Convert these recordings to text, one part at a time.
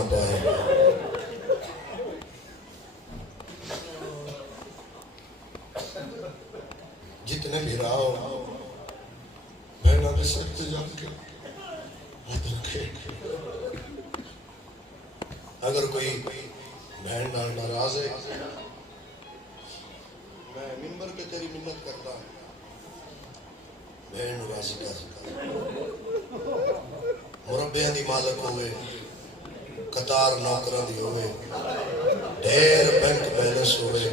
ना पाए। जितने भी राव बहना के सिर पे जाके हाथ रखे। अगर कोई बहन नाल नाराज है, मैं मिंबर पे तेरी मिन्नत करता हूं, बहन राजी कर। मुरब्बियां दी मालक होवे, कतार नौकरां दी होवे, ढेर बैंक बैलेंस होवे,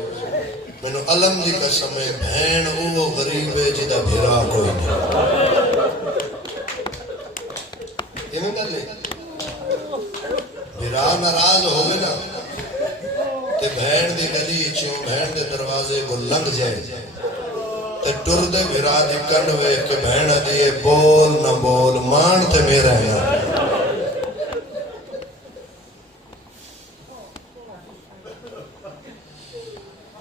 मैनू अलम दी कसम है बहन वो गरीब है जिदा भिरा कोई नहीं। इवें गल है, भिरा नाराज होवे ना ते बहन दी गली चों बहन दे दरवाजे को लंघ जाए ते टुरदे भिरा दी कंड वेख के बहन आदि बोल ना बोल मान ते मेरा है।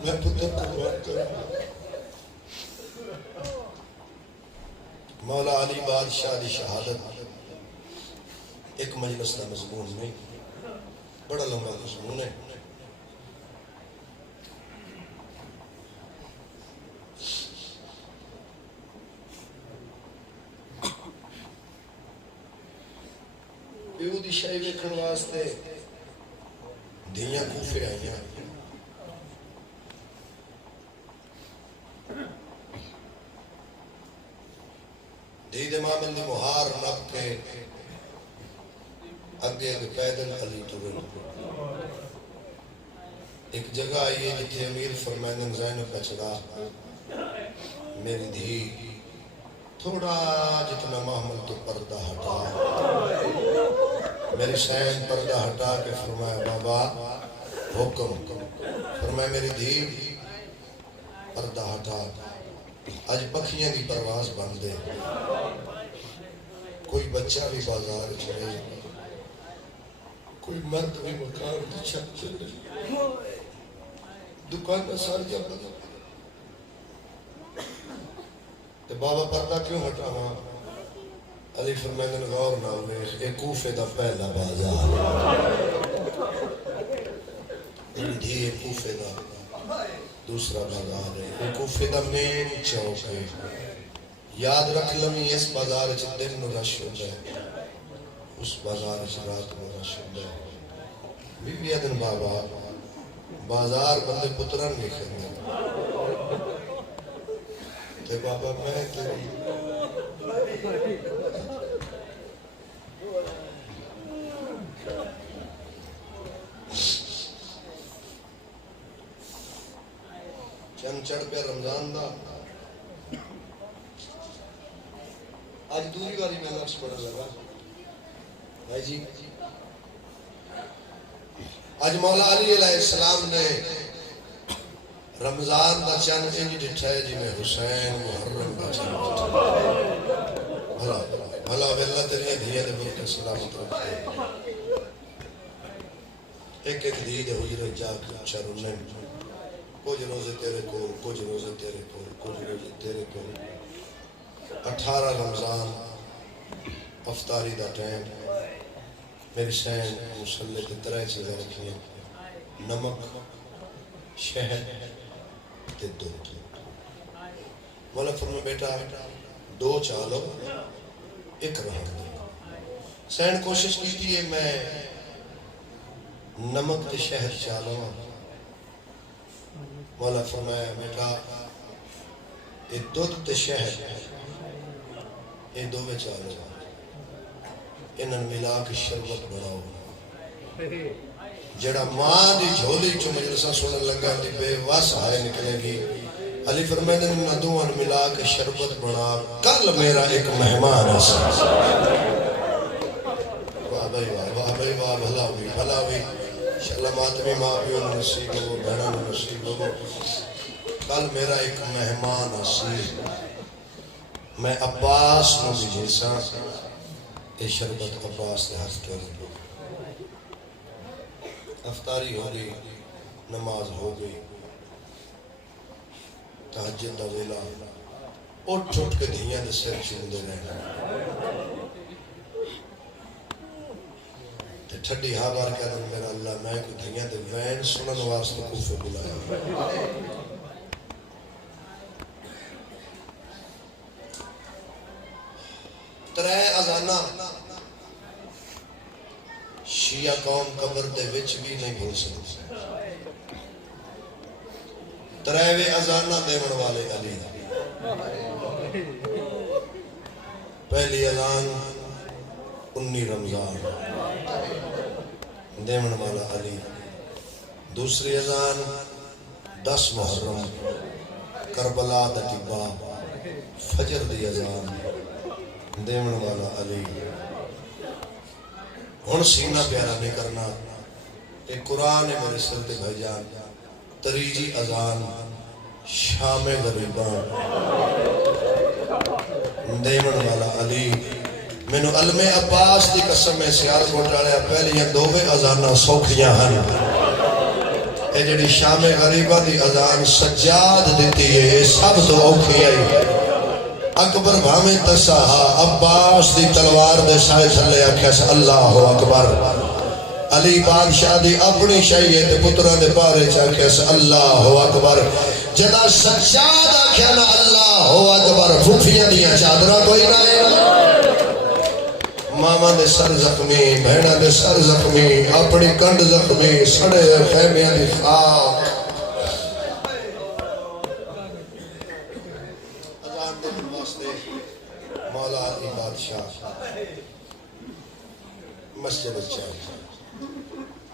मैं पुत्र को बात कर मौला अली बादशाह दी शहादत एक मजलिस का मजमून नहीं, बड़ा लंबा मजमून है। प्यो दी शाही वेखण वास्ते धियां कूफे आईयां। धी दे मामल दी मुहार नप के अगे अगे पैदल अली टुरे। एक जगह आई है जिथे अमीर फरमांदे ज़ैनब का चला, मेरी धी थोड़ा जितना महमल तो पर्दा हटा। मेरी सैन पर्दा हटा के फरमाया बाबा हुक्म। फरमाया मेरी धी पर्दा हटा, आज पखियां की परवाज बन दे। कोई बच्चा भी बाजार चले, कोई मर्द भी मकान की छत चले, दुकान का सारिया बंद। ते बाबा पर्दा क्यों हटावा? अली फरमांदे गौर नाल वेख, ए कूफे दा पहला बाजार। धी कूफे दा दूसरा बाजार है, वो कूफे दा मेन चौक है। याद रख लमी इस बाजार च दिन नूं रश होंदा है, उस बाजार च रात नूं रश होंदा है। बीबी आदन बाबा बाजार बंदे पुत्रन नहीं खरीदे ते बाबा मैं तेरी चंद चढ़ पे रमजान दा आज दूरी वाली मैं लफ्ज़ पढ़ने लगा भाई जी। आज मौला अली अलैहिस्सलाम ने रमजान का चंद इंज डिठा है जिवें हुसैन मुहर्रम का चंद। भला भला अल्लाह तेरी धियां दे मुल्क सलामत रखे। एक एक धी दे हुजरे जाके चरुने, कुछ रोजे तेरे को, कुछ रोजे तेरे को, कुछ रोजे तेरे को। 18 रमजान अफ्तारी का टाइम, मेरी सैन मुसल्ले ते 3 चीज़ें रखियां, नमक, शहद ते दूध। मौला फरमाया बेटा 2 चालो एक रहन दो। सैन कोशिश की है मैं नमक ते शहद चालो। मौला फरमाया बेटा ये दूध ते शहद ये दोवें चालो, इन्हें मिला के शरबत बनाओ। जड़ा मां दी झोली चो मजलिसां सुनन लगा दी बेवस हाय निकलेगी। अली फरमांदे ने दोवां मिला के शरबत बना, कल मेरा एक मेहमान है। वाह भाई वाह, वाह भाई वाह, भला हुई भला हुई। शलमात भी माँ प्यो नसीब हो, बहना नसीब हो। कल मेरा एक मेहमान हसी, मैं अब्बास नूं भी जैसा ये शरबत अब्बास के हाथ के लो। अफ्तारी हो गई, नमाज हो गई, तहज्जुद दा वेला, उठ उठ के धियां दे सिर चूमदे रहना। ठंडी हवा कह दे मेरा अल्लाह मैं कोई धइयां ते वैन सुनन वास्ते कूफे बुलाया त्रै अजाना शिया कौम कब्र दे विच भी नहीं भूल सकती त्रैवे अजाना देवन वाले अली पहली अजान 19 रमजान देवन वाला अली दूसरी अजान 10 मुहर्रम करबला दा टिब्बा फजर दी अजान देवन वाला अली हुण सीना प्यारा नहीं करना ये कुरान है मेरे सिर ते भाईजान तरीजी अजान शामे गरीबा देवन वाला अली मैनू अलमे अब्बास की कसम है सियालकोट वाले पहलियां दोवे अजाना सौखियां हैं ये जिहड़ी शामे गरीबा की अजान सज्जाद दी है सब तो औखी आई अकबर भावे तसाहा अब्बास की तलवार दे साए थले आख्या अल्लाह अकबर अली बादशाह दी अपनी शाही ते पुत्रा दे बारे च आख्या अल्लाह अकबर जदा सज्जाद आख्या ना अल्लाह अकबर फुफियां दियां चादरां कोई ना मामा दे सर जख्मी बहना दे सर जख्मी अपनी कंड जख्मी सड़े खैमियां दी खाक अजान दे वास्ते मौला अली बादशाह मस्जिद चाहिए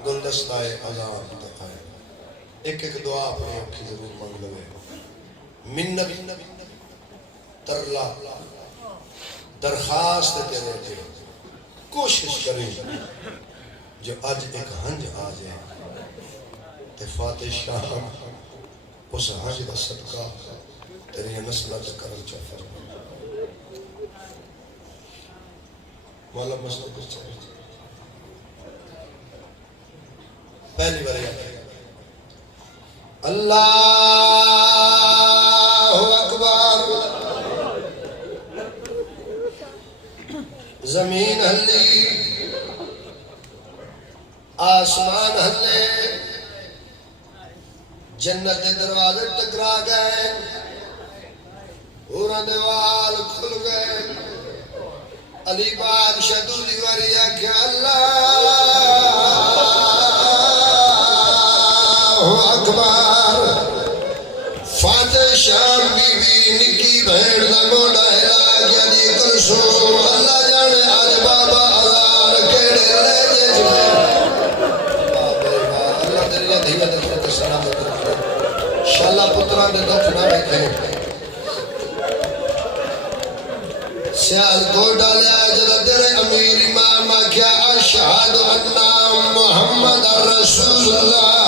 गुलदस्ता अजान दिखाए एक एक दुआ अपनी अखी जरूर मांग लवे मिन्नत तरला दरखास्त तेरे थे कोशिश करें जो अज एक हंज आ जाए ते फाते शाह उस हंज का सदका तेरी नस्ल च करन च फर्क मौला मसला कुछ चाहिए पहली बार अल्लाहु अकबर जमीन हल्ली आसमान हल्ले जन्नत के दरवाजे टकरा गए पूरा दीवार खुल गए अली बादशाह दूसरी बारी आख्या अल्लाहु अकबर फाते शाम बीबी निकी भेड़ का मोड़ा हिला गया दी कुलसूम अल्लाह जाने आज बाबा अलार केड़े ले जे अल्लाह तेरी धीमे ते सलामत रखे शाला पुत्रा दे दुख ना वेखे सियाल को डालिया जरा तेरे अमीर इमाम आख्या अशहदु अन्ना मुहम्मद रसूलुल्लाह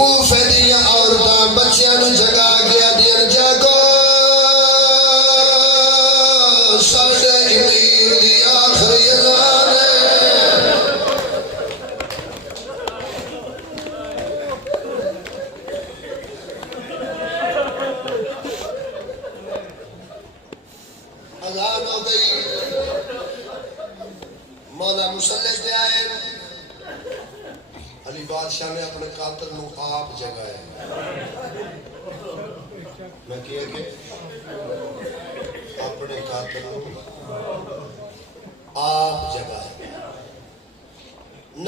कूफे दिया औरतां बच्चियां नु जगा गया दिया जागो साडे अमीर दी आखिरी अज़ान अज़ान हो गई मौला मुसल्ले पे आए अली बादशाह ने अपने कातिल को आप जगाया मैं किया कि अपने कातिल को आप जगाया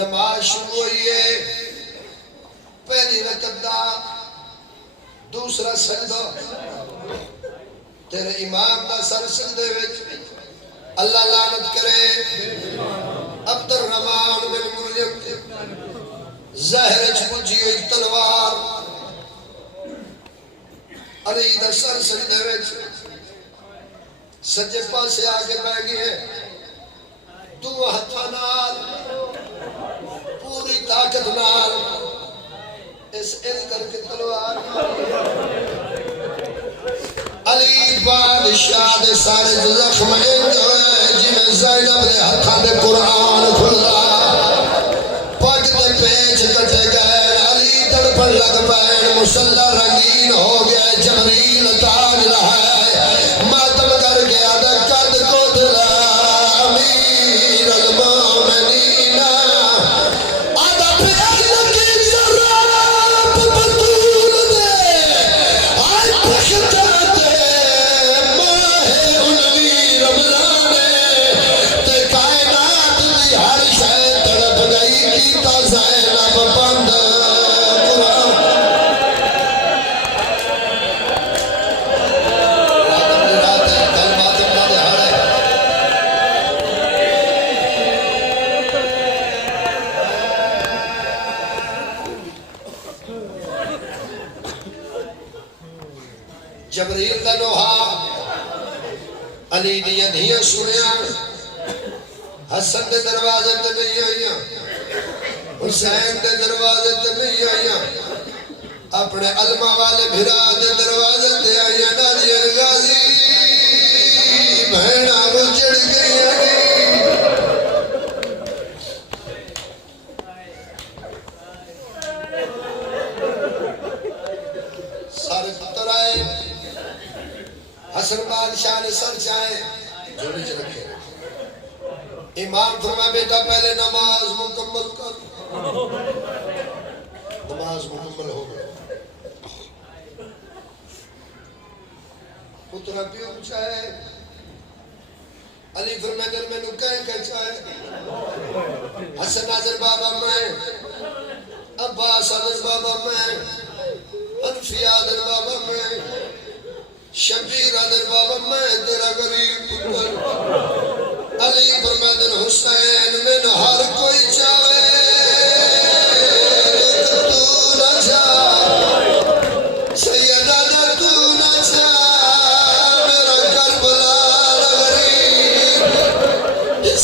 नमाज शुरू हुई है पहली रकअत दा दूसरा सजदा तेरे इमाम दा सर सजदे विच अल्लाह लानत करे अब्दुर रहमान बिन मुल्यम जहर पुजी हुई तलवार अली दा सर सजदे विच सज्जे पासे आके बैठ गए दो हत्थां नाल पूरी ताकत नाल इस करके तलवार अली बादशाह दे सारे जख्म इंज होए जिवें ज़ैनब दे हत्थां दे कुरान खुला पग दे पेच कटे गए अली तड़पण लग पए मुसल्ला रंगीन हो गया जबरील ताज रहा मातम कर गया कद को दिला अमीर अल मोमिनीन जबरील दा लोहा अली दियां धियां सुनिया हसन दे दरवाजे ते नहीं आईयां हुसैन दे दरवाजे ते नहीं आईयां अपने अलमा वाले भिरा दे दरवाजे ते आईयां नादिया गाजी बहना उजड़ गईयां सारे पुत्र आए हसन बादशाह ने सर चाहे जोड़ी च रखे इमाम फरमा बेटा पहले नमाज मुकम्मल कर नमाज मुकम्मल हो गई पुत्र पियो चाहे अली फरमाते मैनू कह चाहे हसन आजर बाबा मैं अब्बास आजर बाबा मैं अनफिया आजर बाबा मैं शबीर आजर बाबा मैं तेरा गरीब पुत्र अली फरमाते हुसैन मैनू हर कोई चाहे तू ना चाहे सैयदा तू ना चाहे मेरा करबला गरीब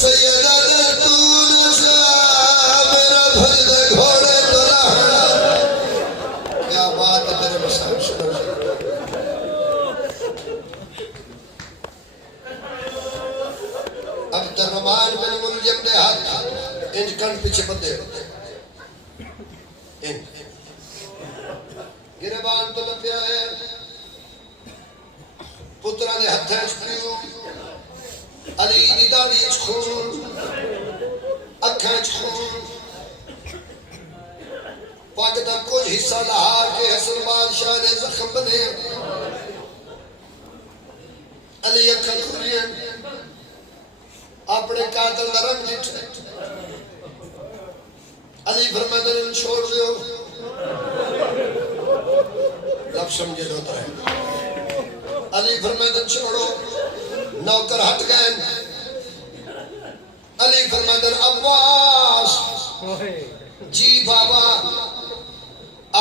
सैयदा तू ना चाहे मेरा भजद घोड़े तो लहरा क्या बात है तेरे मसाब सुनो अब तरमान बिन मुलजिम दे हाथ इंज कण पीछे बंदे इन गिरबान तो लपया है पुत्रा दे हत्थां च पीऊ अली दी दाढ़ी च खून अखां च खून पग दा कुछ हिस्सा लहा के हसन बादशाह ने जख्म बने अली अखां खुलियां अपने कातल का रंग जिठे अली फरमाते ने छोड़ दो लब समझे होता है अली फरमाते छोड़ो नौकर हट गए अली फरमाते अब्बास जी बाबा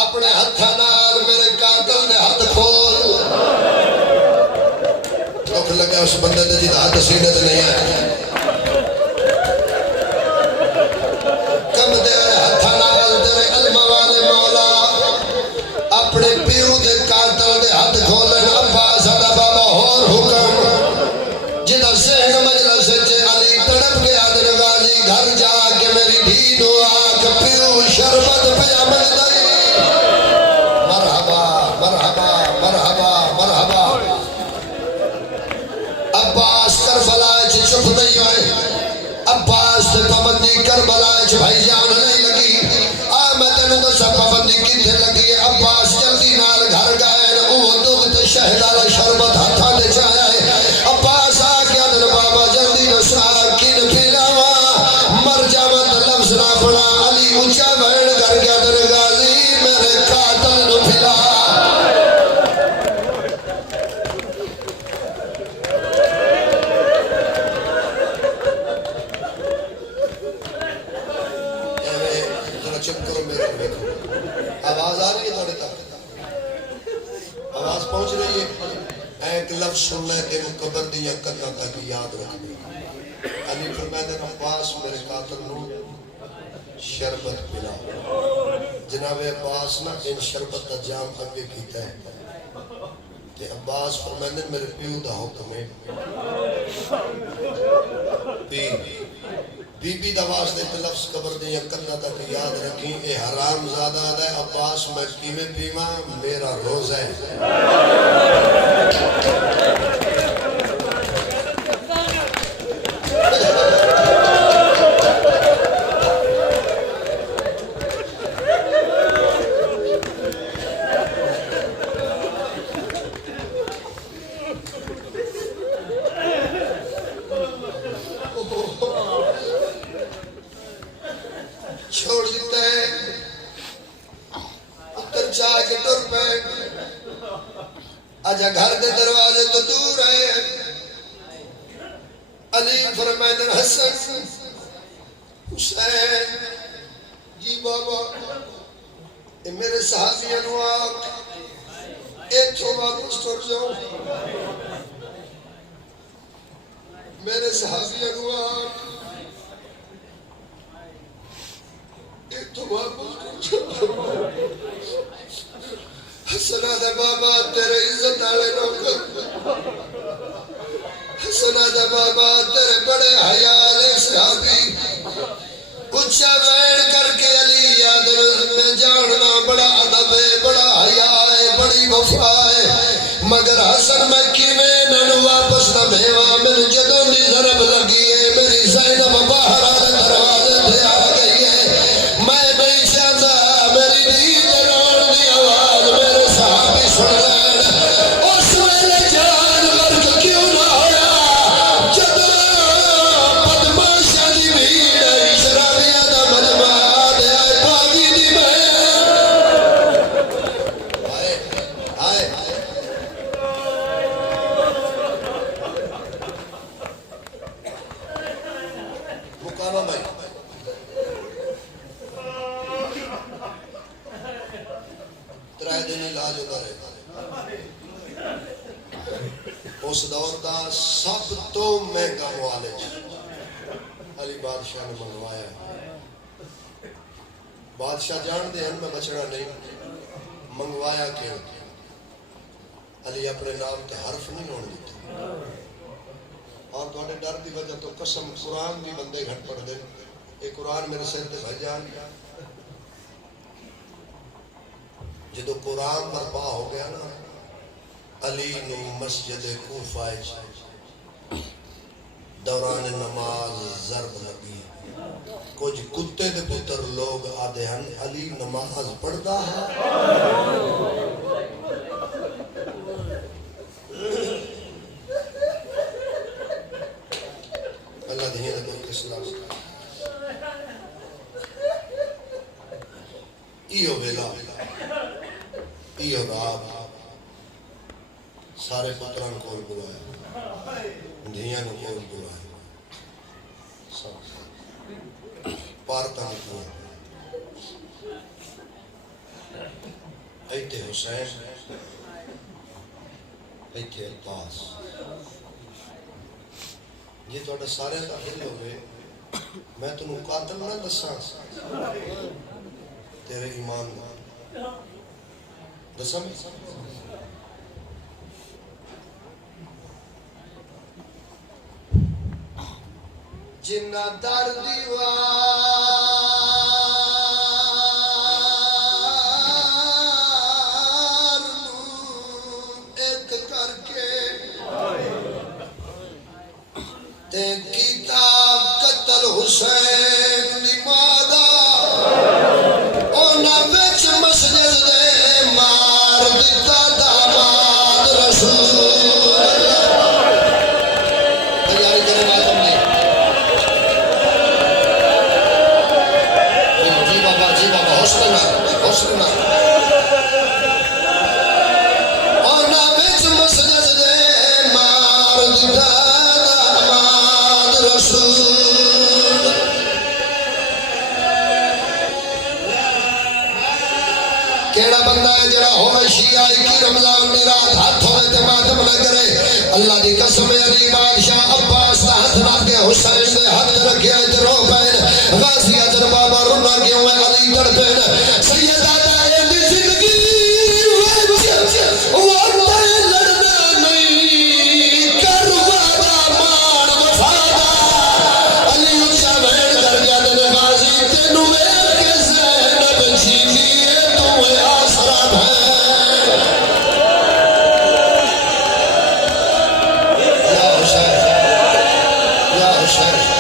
अपने हथ नाल मेरे कातल ने हाथ खोल दुख लगा उस बंदे ने जिदा हाथ सीने ते नहीं आया अपने प्यू के कातल के हाथ खोलन अब्बास दा बाबा होर हुक्म जिधर सिंह मजलिस अली तड़प गया गाजी घर जाके मेरी धी नो आख प्यू शरबत पिया मंगदई मरहबा मरहबा मरहबा मरहबा अब्बास करबला च चुप नहीं होए अब्बास से पाबंदी करबला च भाईजान नहीं लगी आ मैं तेनू दसा पाबंदी किथे लगी है अब्बास जल्दी नाल घर गए वो दूध ते शहद वाला शरबत हाथा ले जाया है अब्बास आ गया दर बाबा जल्दी दसा किन पिलावा मर जावा ते लफ्ज ना पड़ा अली ऊंचा बैठ कर गया दर गाजी मेरे कातल नु पिला आवाज आ रही है थोड़े तक आवाज पहुंच रही है एक लफ्ज सुनना है तेरे कब्र दी कन्ना तक याद रखनी अली फरमाते हैं अब्बास मेरे कातल नु शरबत पिला जनाब अब्बास ना इन शरबत का जाम अगे कीता है ते अब्बास फरमाते मेरे प्यू दा हुक्म है बीबी दा वास्ते ते लफ्ज कब्र दी कन्ना तक याद रखी ए हराम ज़्यादा है अब्बास मैं किवें पीवा मेरा रोज़ा है छोड़ देते हैं उत्तर चाह के टुर पे आजा घर के दरवाजे तो दूर है अली फरमाते हसन हुसैन जी बाबा ये मेरे सहाबियों नु आख ए इथों वापस टुर जाओ मेरे सहाबी अगवान इथों वापस टुर जाओ हसना दा बाबा तेरे इज्जत वाले नौकर हसना दा बाबा तेरे बड़े हयाले सहाबी उच्चा वैन करके अली यादर में जानना बड़ा अदब है बड़ा हया है बड़ी वफा है मगर हसन मैं किवें नन वापस न भेवा मैंने जदों दी ज़रब लगी है मेरी ज़ैनब बाहर दे दरवाजे पे आ गई है मैं नहीं चाहता मेरी दी रोण दी आवाज मेरे साहबी सुन लैन उस वेले जान वर्ग क्यों ना होया जदों बदमाशा दी भीड़ शराबिया दा मजमा दे आए पागी दी मैं आए मुकामा भाई त्रै दिन इलाज होता रहे उस दौर का सब तो महंगा मुआलिज अली बादशाह ने मंगवाया बादशाह जानते हैं मैं बचना नहीं मंगवाया क्यों अली अपने नाम के हरफ नहीं होने देते और थोड़े डर की वजह तो कसम कुरान भी बंदे घट पढ़ते ये कुरान मेरे सिर ते भज जान जो कुरान बर्पा हो गया ना अली ने मस्जिद कूफा दौरान नमाज जरब लगी कुछ कुत्ते के पुत्र लोग आते हैं अली नमाज पढ़ता है अल्लाह दिया ने कोई इस्लाम इयो वेला इयो रात सारे पुत्रां को बुलाया धियां को बुलाया सब पारता किया ऐते हुसैन ऐते अब्बास ये थोड़े सारे का दिल हो गए मैं तेन कातल ना दसा तेरे ईमान दसा जिन्ना दर दीवार एक करके ते किताब कतल हुसैन दी मादा ओना विच मस्जिद दे मार दिता दामाद रसूल तैयारी करे मातम ने जी बाबा हौसला ओना विच मस्जिद दे मार दिता केड़ा बंदा है जरा होवे शिया की रमजान दी रात हाथ होवे ते मातम न करे अल्लाह दी कसम अली बादशाह अब्बास दा हाथ रख के हुसैन दे हाथ रखे ते रो पैन गाजी अजर बाबा रोना क्यों है अली तड़पे सैयदा दा दी जिंदगी वो लड़ना नहीं करवादा मान वफादा अली उच्चा बैठ कर जाते ने गाजी तेनू वेख के ज़ैनब जींदी Shut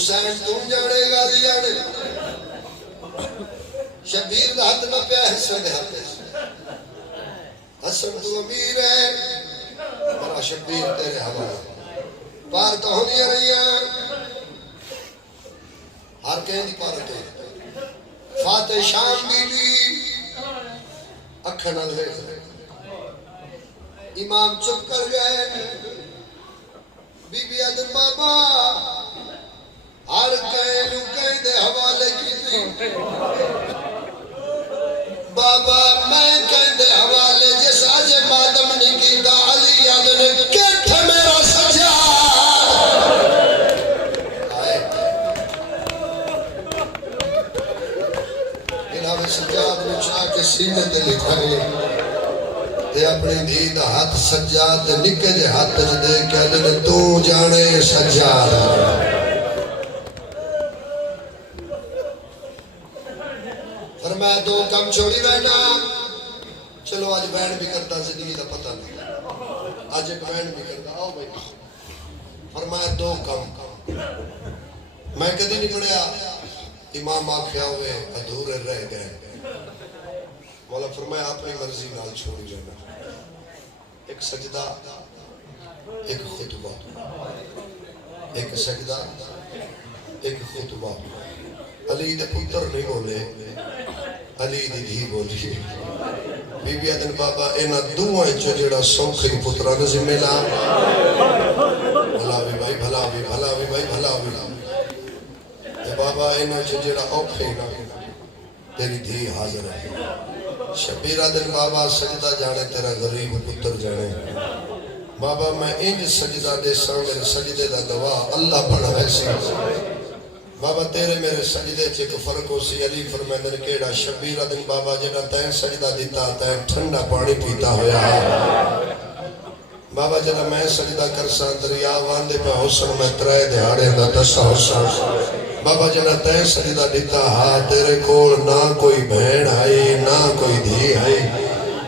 हुसैन तुम जाने गाजी जाने शबीर का हाथ न पिया हसन के हाथ हसन तू अमीर है मेरा शबीर तेरे हवाला पार तो होनी रही हर कहीं दी पार के फाते शाम बीली अखन इमाम चुप कर गए बीबी अदन बाबा हर कहीं दे हवाले की बाबा मैं कहते हवाले जिस आज मातम नहीं कीता अली अदन किथ मेरा सजा इन्होंने सजाद ने चाह के सीने ते लिखाए ते अपनी धी दा हाथ सजाद निके जे हाथ च दे के अदन तू जाने सजाद मैं दो कम छोड़ी बैठा चलो आज बैंड भी करता जिंदगी का पता नहीं आज एक बैंड भी करता आओ भाई फरमाया दो कम मैं कभी नहीं पढ़िया इमाम आख्या हुए अधूरे रह गए मौला फरमाया अपनी मर्जी नाल छोड़ी जाना एक सजदा एक खुतबा एक सजदा एक खुतबा अली दे पुत्र नहीं बोले अली दी धी बोली बीबी अदन बाबा इन्हां दोवां चो जेड़ा सौखे पुत्रा दा जिम्मेला भला भी भाई भला भी भाई भला भी ते बाबा इन्हां चो जेड़ा औखे ना तेरी धी हाजिर है शबीर अदन बाबा सजदा जाने तेरा गरीब पुत्र जाने बाबा मैं इंज सजदा देसा मेरे सजदे दा गवाह अल्लाह बना वैसे बाबा तेरे मेरे सजदे च एक फर्क हो सी अली फरमांदे ने केड़ा शबीर अदन बाबा जेड़ा तैं सजदा दिता तैं ठंडा पानी पीता होया है बाबा जदा मैं सजदा करसा दरिया वांदे पे हुसन मैं त्रै दिहाड़े दा दसा हुसन बाबा जदा तैं सजदा दिता हा तेरे कोल ना कोई बहन आई ना कोई धी आई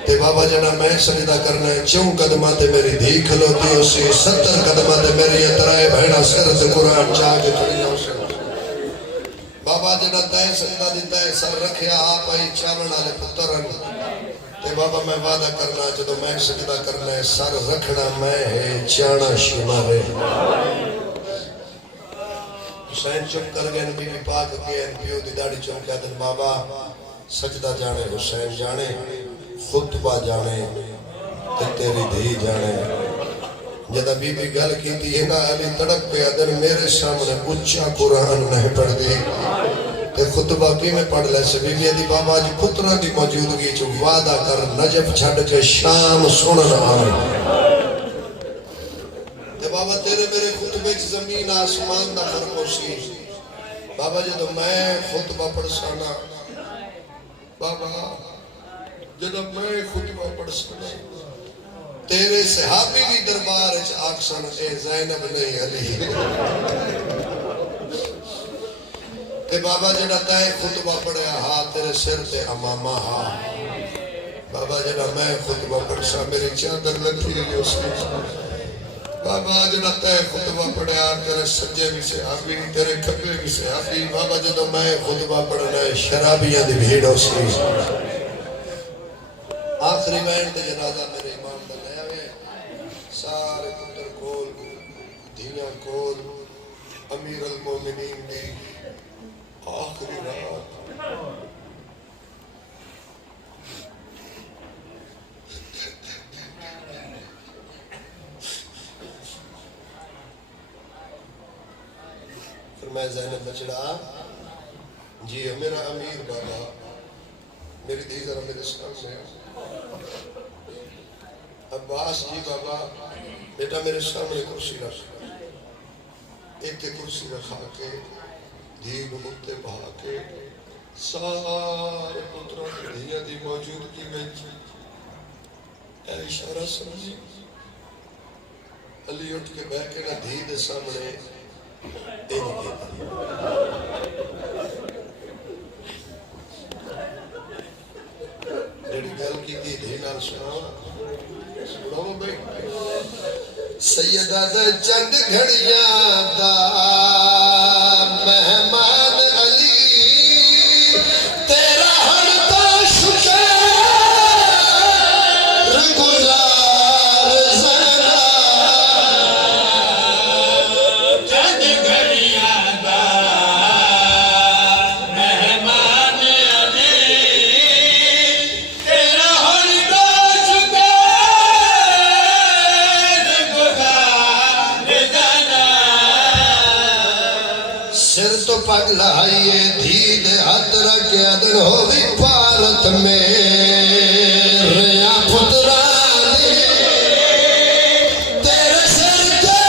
ते बाबा जदा मैं सजदा करना 4 कदमां ते मेरी धी खलोती होसी 70 कदमां ते मेरी त्रै बहना सिर ते कुरान चा के खड़ी होसी बाबा जदा तय सजदा दिता है सर रखिया आप आई चावण वाले पुत्र ते बाबा मैं वादा करना जदों मैं सजदा करना है सर रखना मैं है चाणा शुमारे हुसैन चुप कर गए बीबी पाक के पियो दी दाढ़ी चमका दन बाबा सजदा जाने हुसैन जाने खुतबा जाने ते तेरी धी जाने जदा बीबी गल की है ना अली तड़प पे अदन मेरे सामने उच्चा कुरान नहीं पढ़ दी ते खुतबा किवें पढ़ ले से बीबी दी बाबा जी पुत्रा दी मौजूदगी च वादा कर नजफ छड़ के शाम सुनन आवे ते बाबा तेरे मेरे खुतबे च जमीन आसमान दा फर्क होसी बाबा जदों मैं खुतबा पढ़साना बाबा जदों मैं खुतबा पढ़साना तेरे सहाबी भी दरबार च आखसन ए ज़ैनब नहीं अली ते बाबा जेड़ा तय खुतबा पढ़या हा तेरे सिर ते अमामा हा बाबा जेड़ा मैं खुतबा पढ़सा मेरी चादर लथी होसी बाबा जेड़ा तय खुतबा पढ़या तेरे सज्जे भी सहाबी तेरे खब्बे भी सहाबी बाबा जदों मैं खुतबा पढ़ना शराबियां दी भीड़ होसी आखिरी बैंड ते जनाजा मेरे इमाम दा सारे पुत्र कोल धिया कोल अमीर अल मोमिनीन दी आखिरी रात फिर मैं ज़ैनब बचड़ा जी मेरा अमीर बाबा मेरी धी जरा मेरे सामने अब्बास जी बाबा बेटा मेरे सामने कुर्सी रख एक कुर्सी रखा के धी मुक्ते बहा के सारे पुत्रों की धिया दी मौजूदगी में इशारा समझी अली उठ के बह के ना धी दे सामने जेड़ी गल की धी नाल सुनावा सैयदा दा चंद घड़ियां दा सिर तो पग लाइए धी दे हाथ रखे दिन हो भी भारत में रिया पुत्रा तेरे सिर ते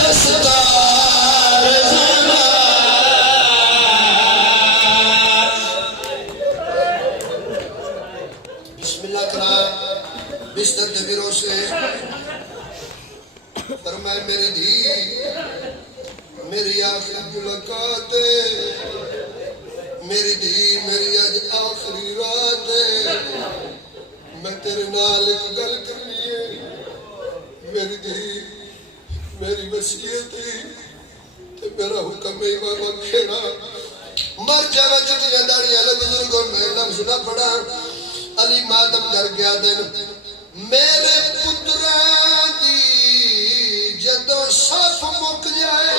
दस्तार ज़मा बिस्मिल्लाह करा बिस्तर दे बिरो से फरमाए मेरी धी मेरी आखिरी मुलाकात मेरी धी मेरी आज आखिरी रात मैं तेरे नाल एक गल करनी है मेरी धी मेरी वसीयत ते मेरा हुक्म है बाबा खेड़ा मर जावा जितनी दाड़ियां ले बुजुर्गों मैं लफ्ज ना पढ़ा अली मातम कर गया दिन मेरे पुत्रा दी जदों साफ मुक जाए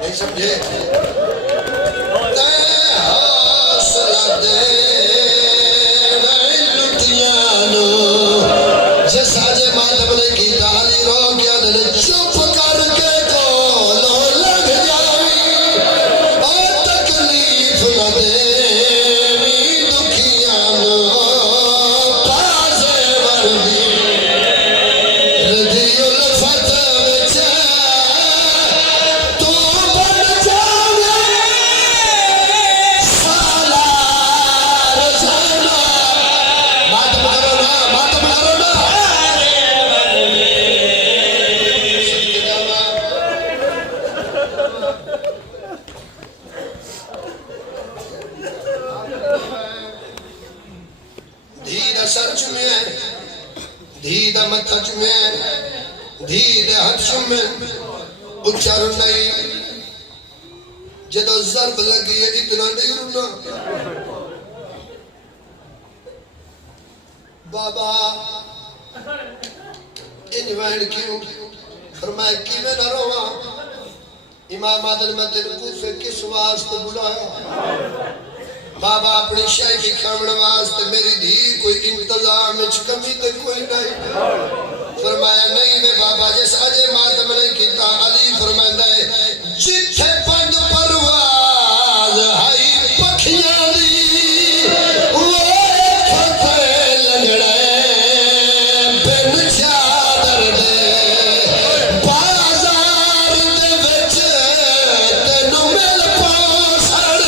नहीं समझे हौसला दे लुटियानो जैसा जे मातम ने की ताली रो गया दिल चुप करके कोलो लग जावी और तकलीफ न देवी दुखियानो ताजे वर्दी रदियुल फतह विच तू बन जावे सालार ज़मा मातम करो ना सदके जावा धी दा सर चुमे धी दा मत्था चुमे धी दे हाथ चुमे उच्चारण नहीं जदों ज़रब लगी है इतना नहीं रुना बाबा इन वैन क्यों फरमाया किवें ना रोवा इमाम आदल मैं तेरे कूफे किस वास्ते बुलाया बाबा अपनी शाही दिखाने वास्ते मेरी धी कोई इंतजाम में कमी तो कोई नहीं फरमाया नहीं वे बाबा जिस अजय मातम ने किया अली फरमांदा है जिथे पंद परवाज हाई पखियां दी वो फते लंगड़े बिन चादर दे बाजार दे विच तेनू मिल पासण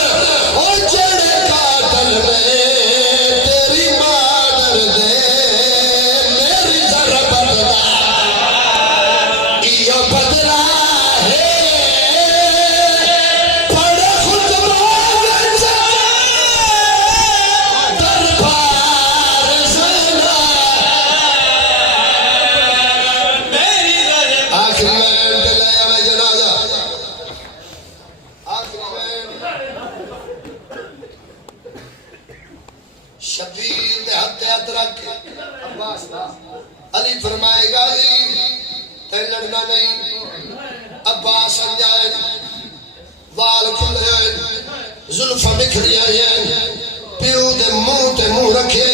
ओ जेड़े कातल में तेरी मादर दे मेरी ज़रबत दा इयो बदला है पढ़े खुतबा विच दरबार ज़ना आखिरी वैन ते ले आवे जनाजा आखिरी वैन शबीर दे हाथ रख अब्बास दा अली फरमाएगा ते लड़ना नहीं अब्बास समझाए वाल खुले जुल्फा बिखरी हैं प्यो दे मुंह रखे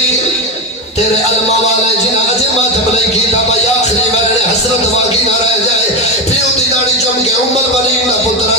तेरे अलमा वाले जिन्हें अजे मातम नहीं कीता भाई आखिरी वाले हसरत बाकी ना रह जाए प्यो दी दाढ़ी चम के उम्र बनी ना पुत्रा